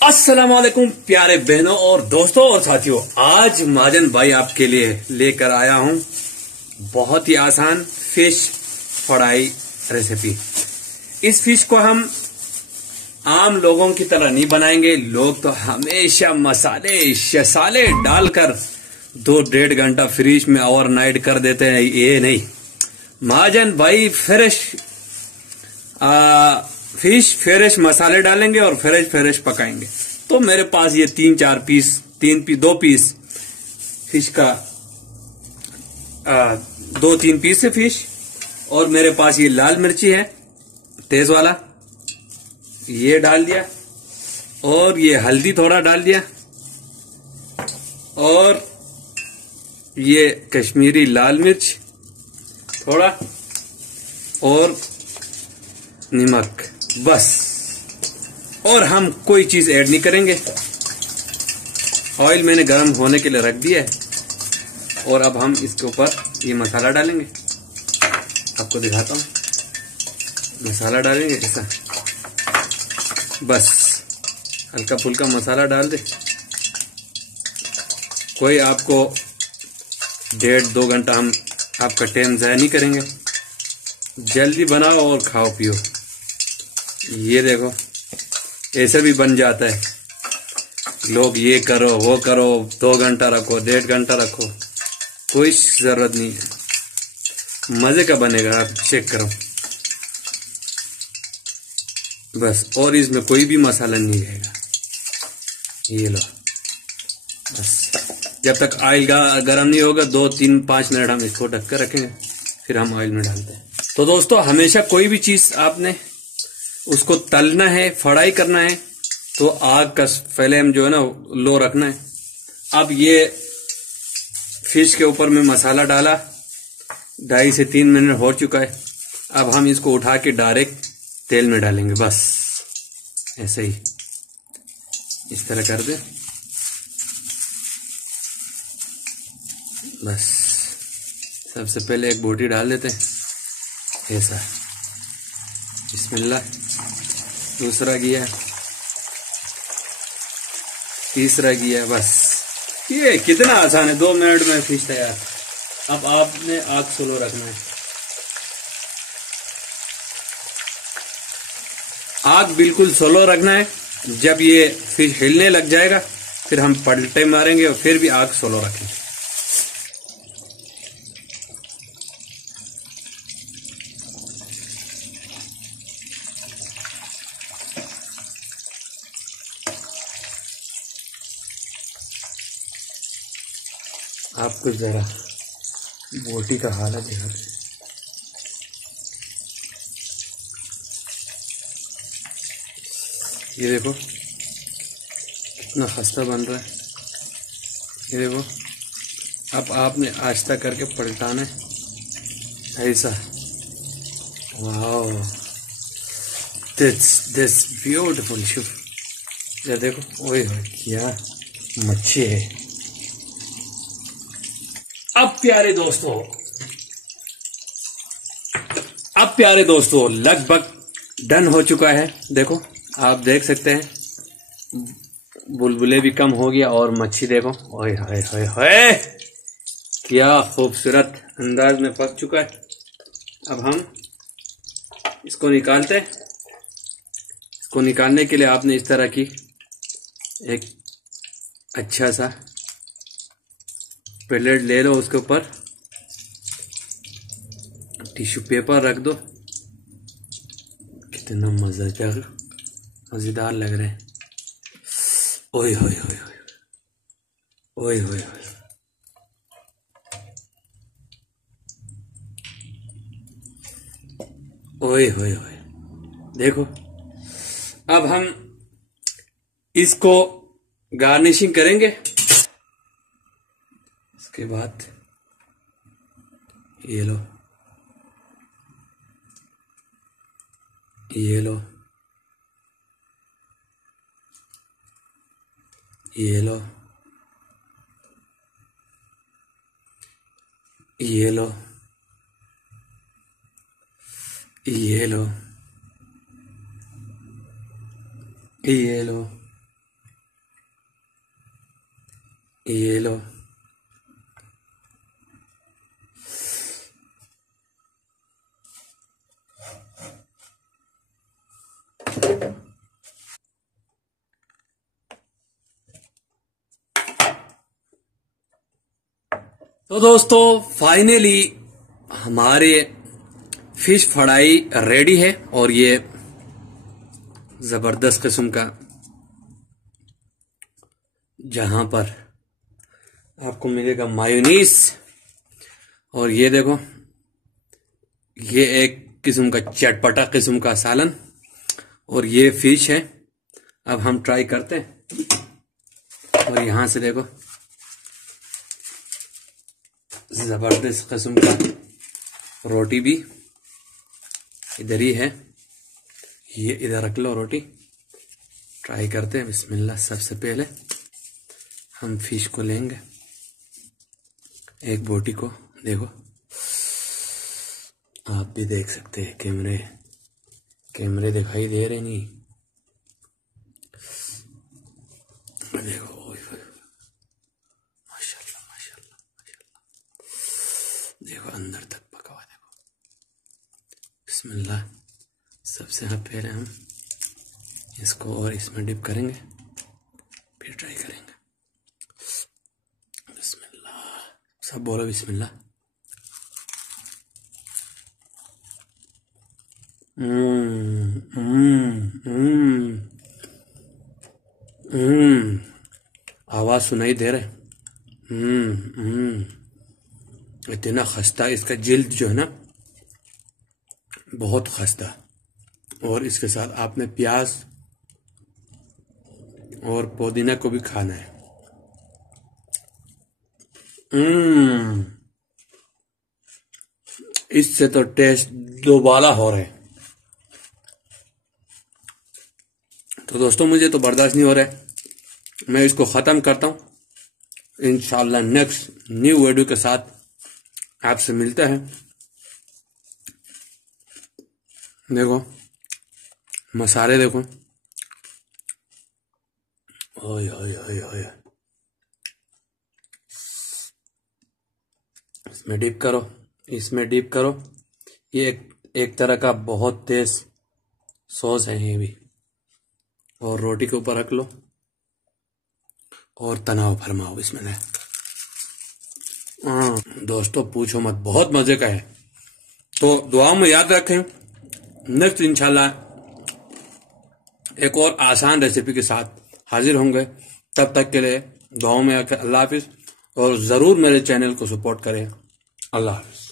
अस्सलाम वालेकुम प्यारे बहनों और दोस्तों और साथियों। आज महाजन भाई आपके लिए लेकर आया हूं बहुत ही आसान फिश फ्राई रेसिपी। इस फिश को हम आम लोगों की तरह नहीं बनाएंगे। लोग तो हमेशा मसाले शसाले डालकर 2-1.5 घंटा फ्रिज में ओवरनाइट कर देते हैं। ये नहीं, महाजन भाई फ्रेश फिश फ्रेश मसाले डालेंगे और फ्रेश पकाएंगे। तो मेरे पास ये 3-4 पीस 2 पीस फिश का 2-3 पीस है फिश, और मेरे पास ये लाल मिर्ची है तेज वाला, ये डाल दिया, और ये हल्दी थोड़ा डाल दिया, और ये कश्मीरी लाल मिर्च थोड़ा, और नमक, बस। और हम कोई चीज ऐड नहीं करेंगे। ऑयल मैंने गर्म होने के लिए रख दिया है, और अब हम इसके ऊपर ये मसाला डालेंगे। आपको दिखाता हूँ, मसाला डालेंगे ऐसा, बस हल्का फुल्का मसाला डाल दे। कोई आपको 1.5-2 घंटा हम आपका टाइम ज़ाया नहीं करेंगे। जल्दी बनाओ और खाओ पियो। ये देखो ऐसे भी बन जाता है। लोग ये करो वो करो, 2 घंटा रखो 1.5 घंटा रखो, कोई जरूरत नहीं है। मजे का बनेगा, आप चेक करो बस। और इसमें कोई भी मसाला नहीं रहेगा। ये लो, बस जब तक ऑयल गर्म नहीं होगा 2-3-5 मिनट हम इसको ढक कर रखेंगे, फिर हम ऑयल में डालते हैं। तो दोस्तों, हमेशा कोई भी चीज आपने उसको तलना है, फ्राई करना है, तो आग का फ्लेम जो है ना लो रखना है। अब ये फिश के ऊपर में मसाला डाला, 2.5 से 3 मिनट हो चुका है। अब हम इसको उठा के डायरेक्ट तेल में डालेंगे, बस ऐसे ही इस तरह कर दे, बस। सबसे पहले एक बोटी डाल देते हैं ऐसा, बिस्मिल्लाह। दूसरा किया, तीसरा किया, बस। ये कितना आसान है, 2 मिनट में फिश तैयार। अब आपने आग स्लो रखना है, आग बिल्कुल स्लो रखना है। जब ये फिश हिलने लग जाएगा फिर हम पलटे मारेंगे, और फिर भी आग स्लो रखेंगे। आपको जरा बोटी का हालत देखा, ये देखो कितना खस्ता बन रहा है। ये देखो, अब आपने आहिस्ता करके पलटाना है ऐसा। Wow, this beautiful ship. ये देखो, ओए होए क्या मच्छी है। अब प्यारे दोस्तों लगभग डन हो चुका है। देखो, आप देख सकते हैं बुलबुले भी कम हो गया, और मच्छी देखो, ओए हाय हाय हाय क्या खूबसूरत अंदाज में पक चुका है। अब हम इसको निकालते हैं। इसको निकालने के लिए आपने इस तरह की एक अच्छा सा प्लेट ले लो, उसके ऊपर टिश्यू पेपर रख दो। कितना मजेदार लग रहे हैं। ओए होए होए होए, ओए होए होए, ओए होए होए। देखो, अब हम इसको गार्निशिंग करेंगे। इसके बाद ये लो, ये लो, ये लो, ये लो, ये लो, ये लो, ये लो। तो दोस्तों फाइनली हमारे फिश फ्राई रेडी है और ये जबरदस्त किस्म का, जहां पर आपको मिलेगा मायोनीज, और ये देखो ये एक किस्म का चटपटा किस्म का सालन, और ये फिश है। अब हम ट्राई करते हैं। और यहां से देखो जबरदस्त किस्म का रोटी भी इधर ही है, ये इधर रख लो रोटी। ट्राई करते हैं। बिस्मिल्लाह। सबसे पहले हम फिश को लेंगे, एक बोटी को देखो, आप भी देख सकते हैं। कैमरे दिखाई दे रहे नहीं, देखो। माशाल्लाह माशाल्लाह माशाल्लाह, देखो अंदर तक पका हुआ। देखो बिस्मिल्लाह। सबसे पहले हम इसको और इसमें डिप करेंगे, फिर ट्राई करेंगे। बिस्मिल्लाह। सब बोलो बिस्मिल्लाह। आवाज सुनाई दे रहा है। इतना खस्ता, इसका जिल्द जो है ना बहुत खस्ता, और इसके साथ आपने प्याज और पुदीना को भी खाना है। इससे तो टेस्ट दोबारा हो रहा है। तो दोस्तों मुझे तो बर्दाश्त नहीं हो रहा है, मैं इसको खत्म करता हूं। इंशाल्लाह नेक्स्ट न्यू वीडियो के साथ आपसे मिलता है। देखो मसाले देखो, ओए ओए ओए ओए, इसमें डिप करो, इसमें डिप करो। ये एक तरह का बहुत तेज सॉस है ये भी, और रोटी के ऊपर रख लो और तनाव फरमाओ। इसमें दोस्तों पूछो मत, बहुत मजे का है। तो दुआ में याद रखें, नेक्स्ट इंशाल्लाह एक और आसान रेसिपी के साथ हाजिर होंगे। तब तक के लिए दुआओं में अल्लाह हाफिज, और जरूर मेरे चैनल को सपोर्ट करें। अल्लाह हाफिज।